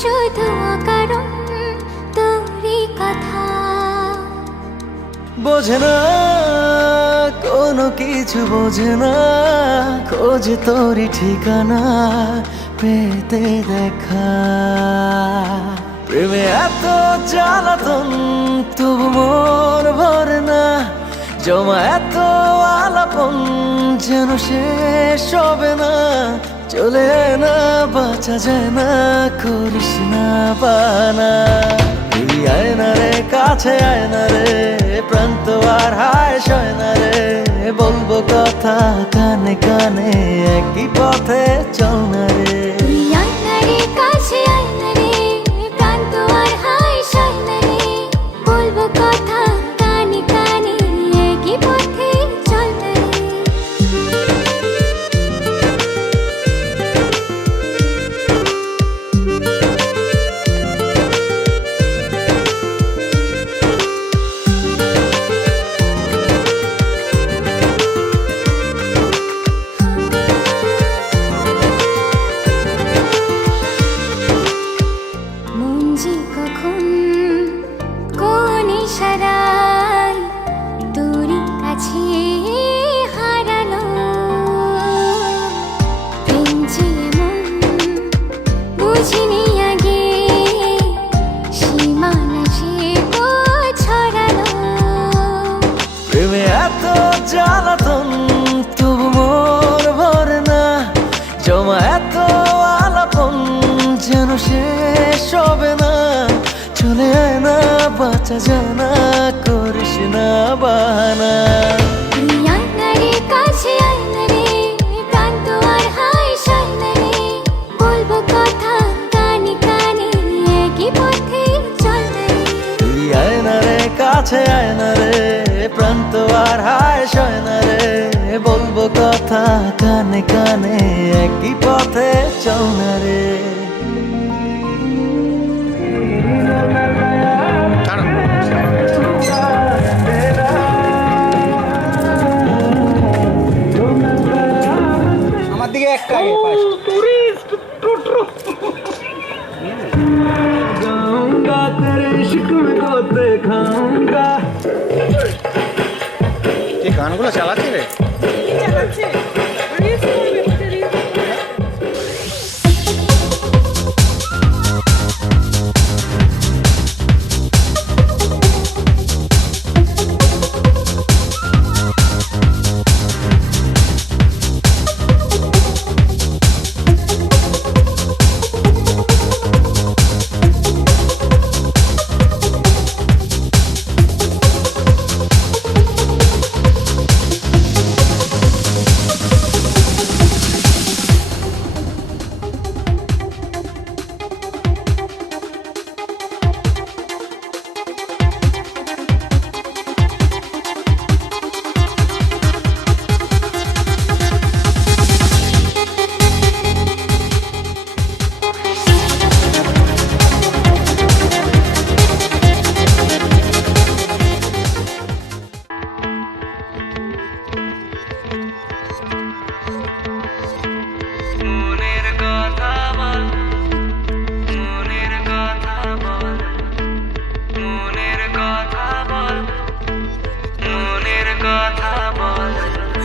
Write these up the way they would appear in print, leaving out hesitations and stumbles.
শুধু অকারণ তোরই কথা। বোঝে না কোনো কিছু, বোঝে না খোঁজে তোরই ঠিকানা পেতে দেখা। প্রেমে এত জ্বালাতন তবু মন ভরে না, জমা এত আলাপন যেন শেষ হবে না। চলে আয় না, বাঁচা যায় না, করিস না বানা। তুই আয় না রে, কাছে আয় না রে, প্রাণ তো আর হায় সয় না রে। বলবো কথা কানে কানে, একই পথে চল না রে। তুই আয় না রে, কাছে আয় না রে, প্রাণ তো আর হায় সয় না রে। বলবো কথা কানে কানে, একই পথে চল না রে। মন যে কখন কোন ইশারায় তোরই কাছে হারালো। প্রেম যে এমন বুঝিনি আগে, সীমানা সে ছড়ালো। প্রেমে এত জ্বালাতন তবু মন ভরে না, জমা এত আলাপন যেন শেষ হবে না। চলে আয় না, বাঁচা যায় না, করিস না বাহানা। তুই আয় না রে, কাছে আয় না রে, প্রাণ তো আর হায় সয় না রে। বলবো কথা কানে কানে, একই পথে চল না রে। তুই আয় না রে, কাছে আয় না রে, প্রাণ তো আর হায় সয় না রে। বলবো কথা কানে কানে, একই পথে চল না রে। আমার দিকে একটা আগে পাশ। এই গানগুলো চালাচ্ছে রে।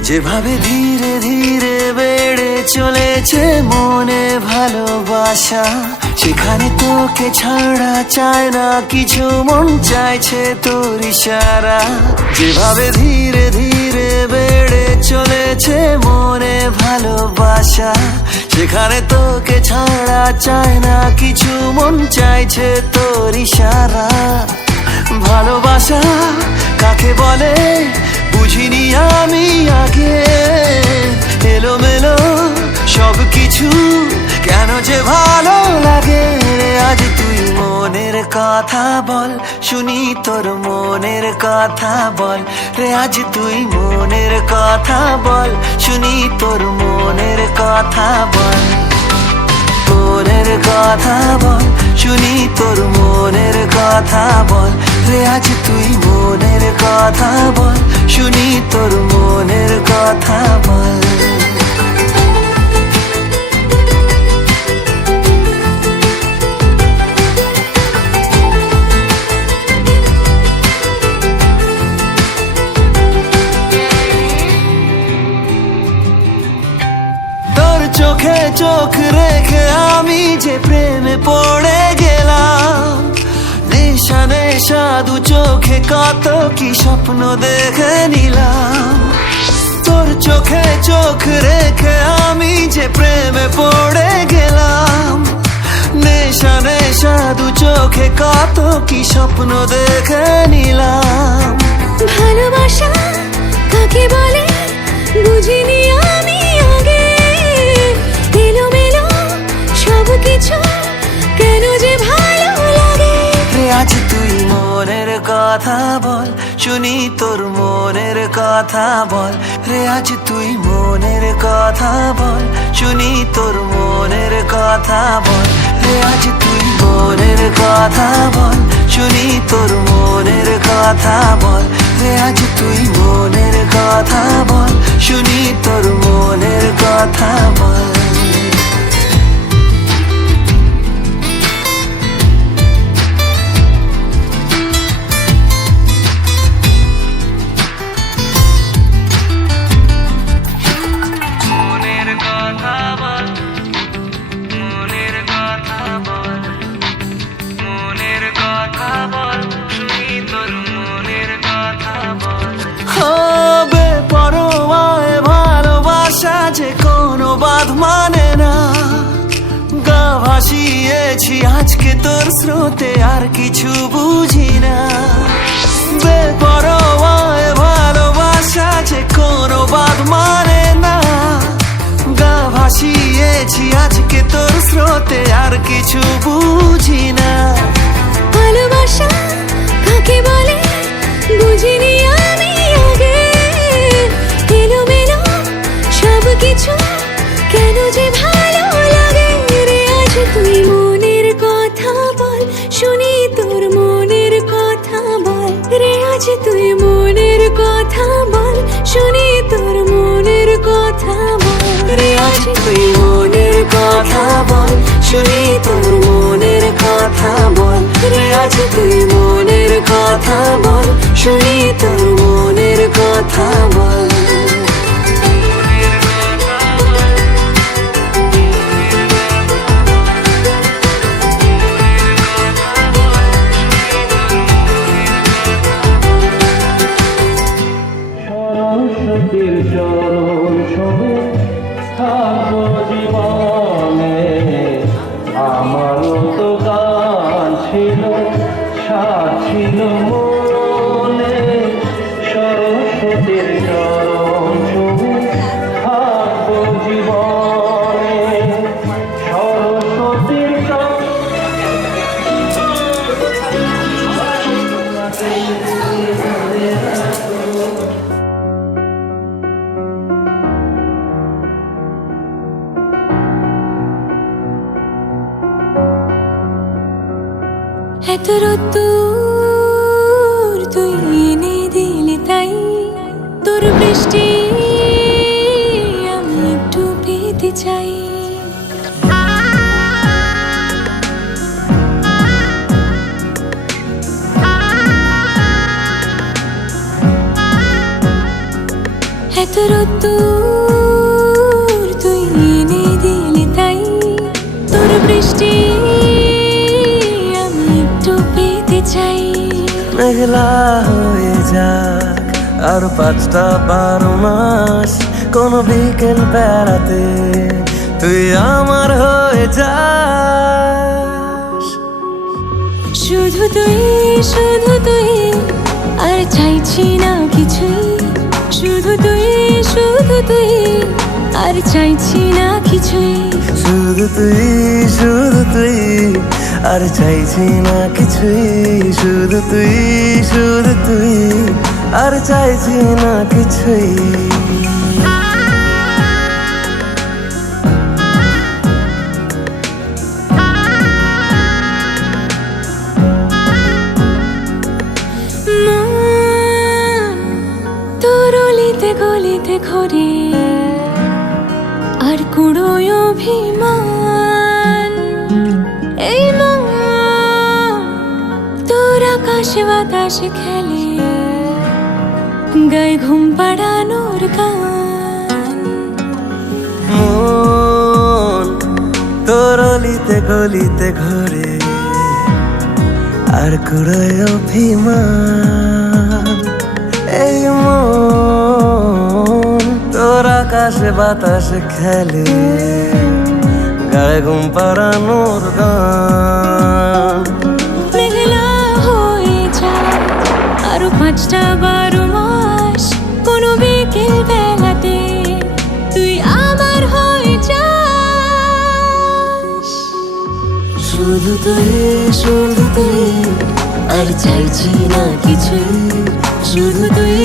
যেভাবে ধীরে ধীরে বেড়ে চলেছে মনে ভালোবাসা, সেখানে তোকে ছাড়া চায় না কিছু, মন চাইছে তোর ইশারা। যেভাবে ধীরে ধীরে বেড়ে চলেছে মনে ভালোবাসা, সেখানে তোকে ছাড়া চায় না কিছু, মন চাইছে তোর ইশারা। ভালোবাসা কাকে বলে বুঝিনি আমি আগে, এলোমেলো সব কিছু কেন যে ভালো লাগে। আজ তুই মনের কথা বল, শুনি তোর মনের কথা বল রে। আজ তুই মনের কথা বল, শুনি তোর মনের কথা বল। মনের কথা বল, শুনি তোর মনের কথা বল রে। আজ তুই মনের কথা বল, শুনি তোর মনের কথা বল। স্বপ্ন দেখে নিলাম। তোর চোখে চোখ রেখে আমি যে প্রেমে পড়ে গেলাম। নেশা নেশা দু চোখে কত কি স্বপ্ন দেখে নিলাম। ভালোবাসা কাকে বলে বুঝিনি আমি আগে, এলোমেলো সব কিছু কেন যে ভালো লাগে। রে আজ তুই মনের কথা বল, শুনি তোর মনের কথা বল। রে আজ তুই মনের কথা বল, শুনি তোর মনের কথা বল। রে আজ তুই মনের কথা বল, শুনি তোর মনের কথা বল। রে আজ তুই মনের কথা বল, শুনি তোর মনের কথা বল। হবে পরোয়ায় ভালোবাসা যে কোনো বাঁধ মানে না। গা ভাসিয়েছি আজকে তোর স্রোতে, আর কিছু বুঝি না। বেপরোয়ায় ভালোবাসা যে কোনো বাঁধ মানে না। গা ভাসিয়েছি আজকে তোর স্রোতে, আর কিছু বুঝি না। ভালোবাসা কাকে বলে বুঝিনি আমি আগে, এলোমেলো সব কিছু কেন যে ভালো লাগে। রে আজ তুই মনের কথা বল, শুনি তোর মনের কথা বল। রে আজ তুই মনের কথা বল, শুনি তোর মনের কথা বল। রে আজ তুই মনের কথা বল, শুনি তোর মনের কথা বল। রে আজ তুই মনের কথা বল, শুনি তোর মনের কথা বল। সরস্বতীর চরণ ছবি থাকো জীবনে, আমারও তো গান ছিল, সার ছিল মনে। সরস্বতীর চরণ ছবি থাকো জীবনে, সরস্বতীর চরণ। এত রোদ্দুর তুই এনে দিলি তাই, তোর বৃষ্টি আমি একটু পেতে চাই। এত রোদ্দুর তুই এনে দিলি তাই, তোর বৃষ্টি চাই। মেঘলা হয়ে যাক আর 5টা 12 মাস, কোনো বিকেল বেড়াতে তুই আমার হয়ে যাস। শুধু তুই আর চাইছি না কিছুই। শুধু তুই আর চাইছি না কিছুই। শুধু তুই আর চাইছি না কিছুই। শুধু তুই আর চাইছি না কিছুই। তোর অলিতে গলিতে ঘরে আর কুড়োয় অভিমান। এই মন তোর আকাশে বাতাসে খেলে, গায়ে ঘুম পাড়ানোর গান। মন তোর অলিতে গলিতে ঘরে আর কুড়োয় অভিমান। তোর আকাশে বাতাসে খেলে গায়ে ঘুম পাড়ানোর গান। মেঘলা হয়ে যায় আরো 5টা 12 মাস, কোনো বিকেল বেলাতে তুই আমার হয়ে যাস। শুধু তুই আর চাইছি না কিছুই, শুধু তুই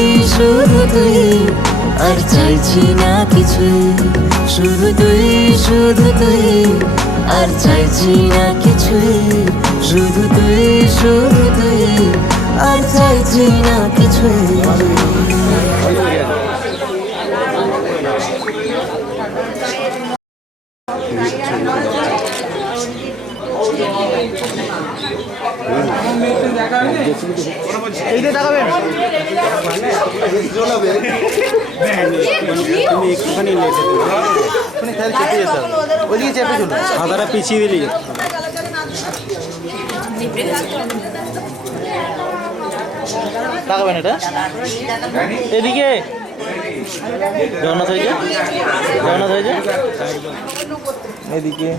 আর চাইছি না কিছুই, শুধু তুই আর চাইছি না কিছুই, শুধু তুই আর চাইছি না কিছুই। এইটা দেখাবেন তুমি একটুখানি লেটে খেয়াল চেপে যেতে হবে, ওইদিকে চেপে চলো, সাদাটা পিছিয়ে দিলি। দেখাবেন এটা এদিকে জগন্নাথ হয়েছে, এদিকে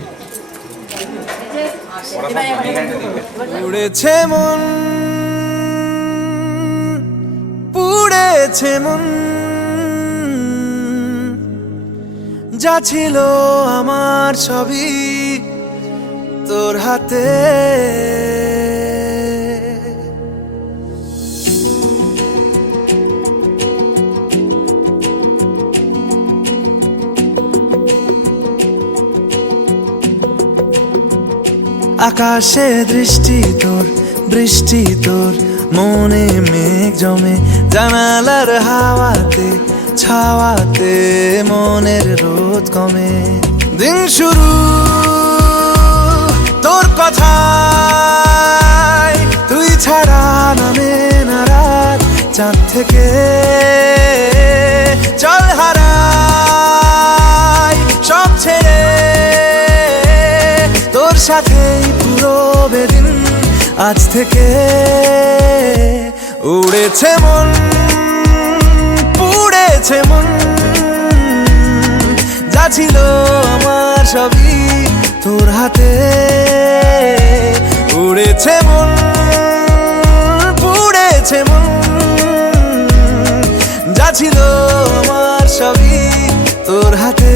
উড়েছে মন, পুড়েছে মন, যা ছিল আমার সবই তোর হাতে। আকাশে দৃষ্টি তোর, বৃষ্টি তোর, মনে মেঘ জমে, জানালার হাওয়াতে ছাওয়াতে মনের রোদ কমে। দিন শুরু তোর কথায়, তুই ছাড়া নামে না রাত, চাঁদ থেকে চল হারাই সব ছেড়ে, তোর সাথেই পুরো বেদিন আজ থেকে। উড়েছে মন, পুড়েছে মন, যা ছিল আমার সবই তোর হাতে। উড়েছে মন, পুড়েছে মন, যা ছিল আমার সবই তোর হাতে।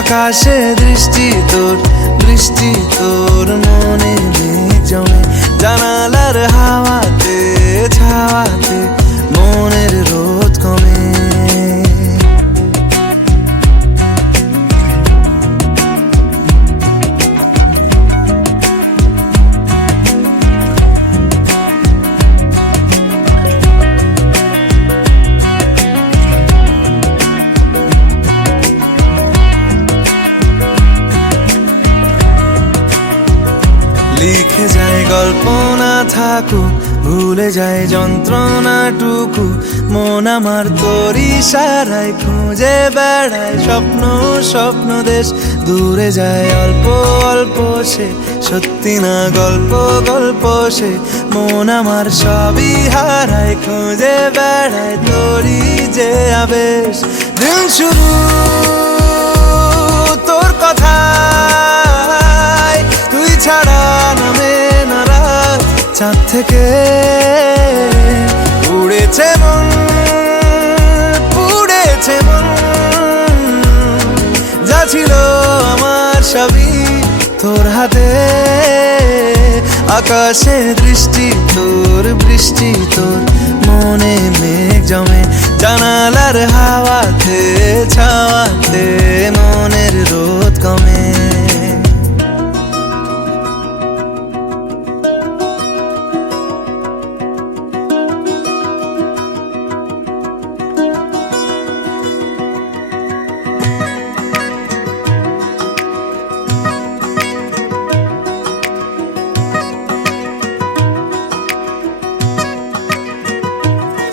আকাশে দৃষ্টি তোর, বৃষ্টি তোর, মনে মেঘ জমে, জানালার হাওয়াতে ছাওয়াতে মনের রোদ কমে। লিখে যায় গল্প না থাকুক, ভুলে যায় যন্ত্রণাটুকু, মন আমার তোর ইশারায় খুঁজে বেড়ায় স্বপ্ন স্বপ্ন দেশ। দূরে যায় অল্প অল্প সে, সত্যি না গল্প গল্প সে, মন আমার সবই হারায় খুঁজে বেড়ায় তোরই যে আবেশ। দিন শুরু তোর কথায়, তুই ছাড়া নামে না রাত, চাঁদ থেকে উড়েছে মন, পুড়েছে মন, যা ছিল আমার সবই তোর হাতে। আকাশে দৃষ্টি তোর, বৃষ্টি তোর, মনে মেঘ জমে, জানালার হাওয়াতে ছাওয়াতে মনের রোদ কমে।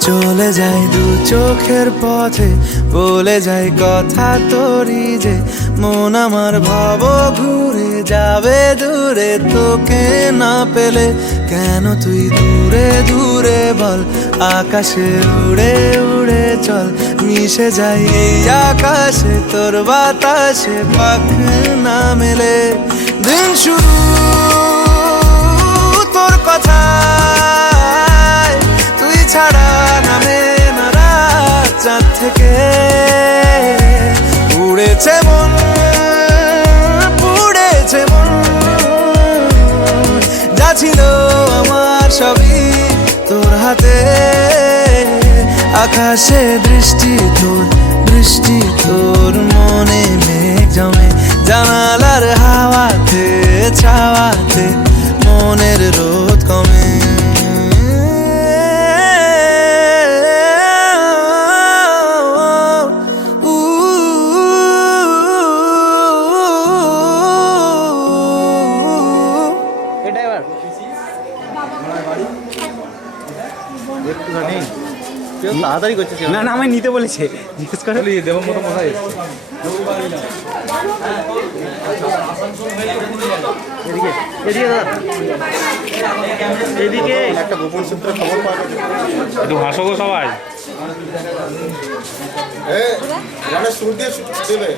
চলে চলে যায় দু চোখের পথে, বলে যায় কথা তোরই যে মন আমার ভাব ঘুরে যাবে দূরে তোকে না পেলে। কেন তুই দূরে দূরে বল, আকাশে উড়ে উড়ে চল, মিশে যাই এই আকাশে তোর বাতাসে পাখ না মেলে। দিন শুরু তোর কথায়, তুই ছাড়া নামে না রাত চাঁদ থেকে। উড়েছে মন পুড়েছে মন, যা ছিল আমার সবই তোর হাতে। আকাশে দৃষ্টি তোর মনে মেঘ জমে, জানালার হাওয়াতে ছাওয়াতে মনের রোদ কমে। তাড়াতাড়ি করছে না, না আমায় নিতে বলেছে, জিজ্ঞেস করে দেব মতো কোথায় এসছে। এদিকে এদিকে দাদা, এদিকে একটা গোপন সূত্রে খবর পাওয়া গেছে, একটু হাসো গো সবাই। শুরু দিয়ে দেবে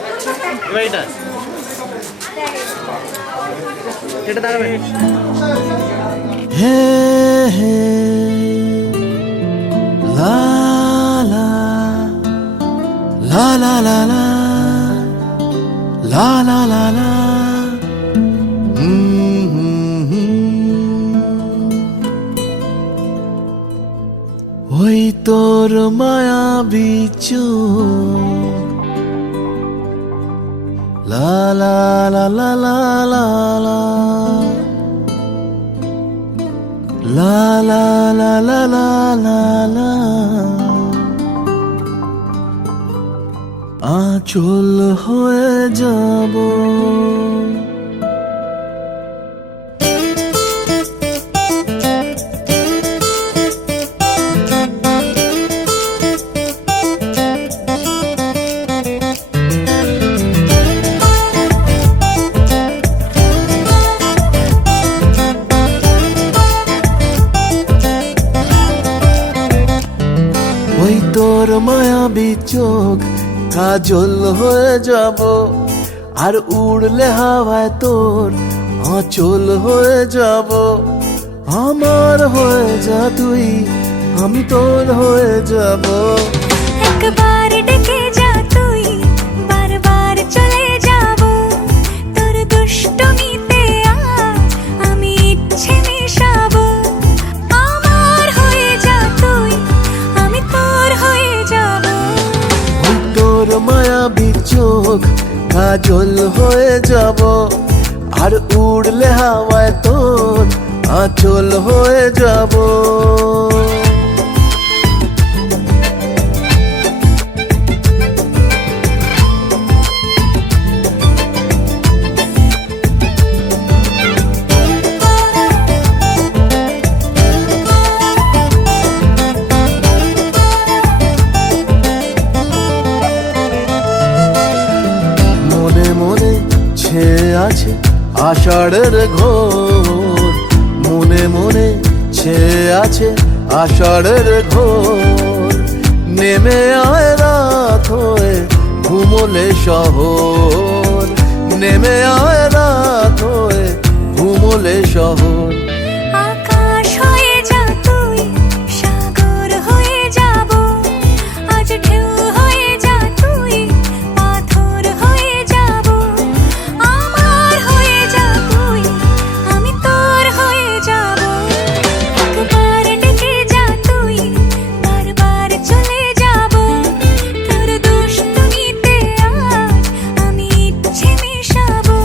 এটা দাঁড়াবে। হে হে লা লা লা লা লা লা লা লা লা লা। ওই তোর মায়াবী চোখ, লা লা লা লা লা লা লা লা লা লা লা লা লা লা। আঁচল হয়ে যাব ওই তোর মায়াবী চোখ, কাজল হয়ে যাব। আর উড়লে হাওয়ায় তোর আঁচল হয়ে যাব। আমার হয়ে যা তুই, আমি তোর হয়ে যাব। একবার ডেকে যা তুই, বারবার চলে যাব। তোর দুষ্টমিতে আজ আমি ইচ্ছে মেশাবো। আমার হয়ে যা তুই, আমি তোর হয়ে যাব। ওই তোর মায়াবী চোখ, কাজল হয়ে যাব। আর উড়লে হাওয়ায় তোর আঁচল হয়ে যাব। মনে মনে ছেয়ে আছে আষাঢ়ের ঘোর, মনে মনে ছেয়ে আছে আষাঢ়ের ঘোর। নেমে আয় রাত হয়ে ঘুমোলে শহর, নেমে আয় রাত হয়ে ঘুমোলে শহর। আকাশ হয়ে যা তুই, সাগর হয়ে যাব। আজ ঢেউ হয়ে যা তুই, পাথর হয়ে যাব। আমার হয়ে যা তুই, আমি তোর হয়ে যাব। একবার ডেকে যা তুই, বারবার চলে যাব। তোর দুষ্টমিতে আজ আমি ইচ্ছে মেশাবো।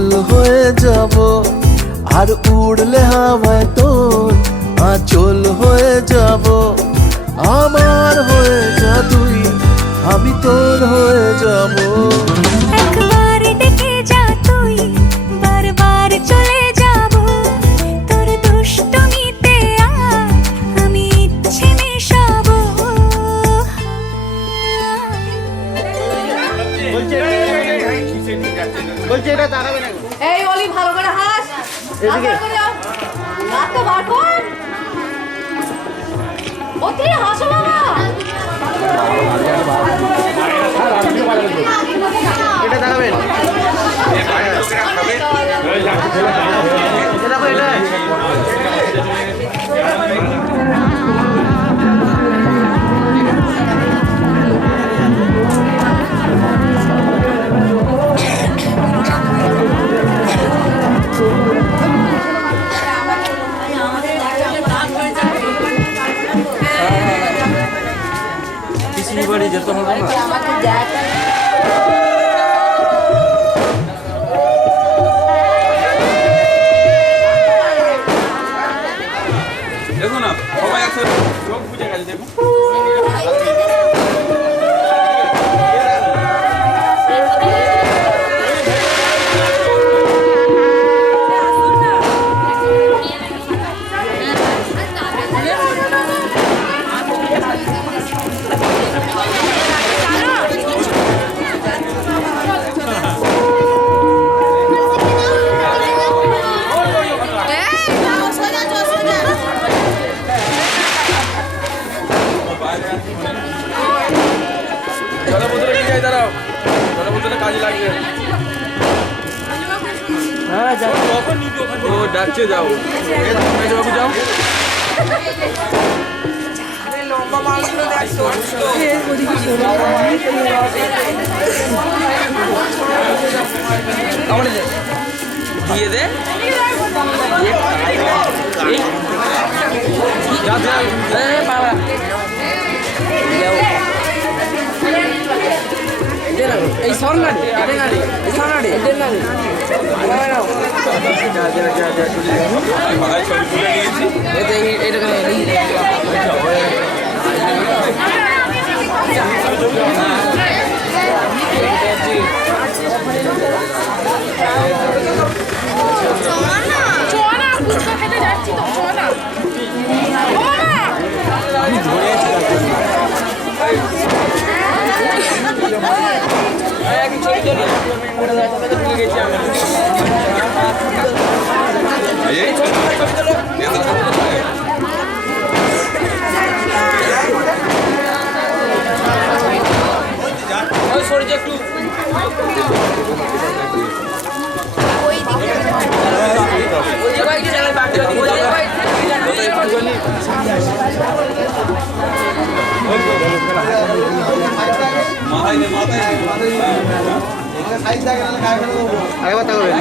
আঁচল হয়ে যাব, আর উড়লে হাওয়ায় তোর আঁচল হয়ে যাব। আমার হয়ে যা তুই, আমি তোর হয়ে যাব। একবার ডেকে যা তুই, বারবার চলে যাব। তোর দুষ্টুমিতে আয়, আমি ইচ্ছে মেশাবো। বলছি এটা দাঁড়াবে না। এই অলি ভালো করে হাস, এদিকে। হাত বার কর। অতি হাসো বাবা। এটা দাঁড়াবেন। দেখো এটা। পিসির বাড়ি যেতে হবে না। আমাকে দেখা দেখো না সবাই একসাথে চোখ বুঝে গেছে দেখো। জলের বোতলে কি চাই দাঁড়াও, জলের বোতলে কাজে লাগবে। ও ডাকছে, যাও বাবু যাও। দিয়ে দে বাবা এই সরনাড়ি সরনাড়ি একটু আরেকবার তাকাবেন।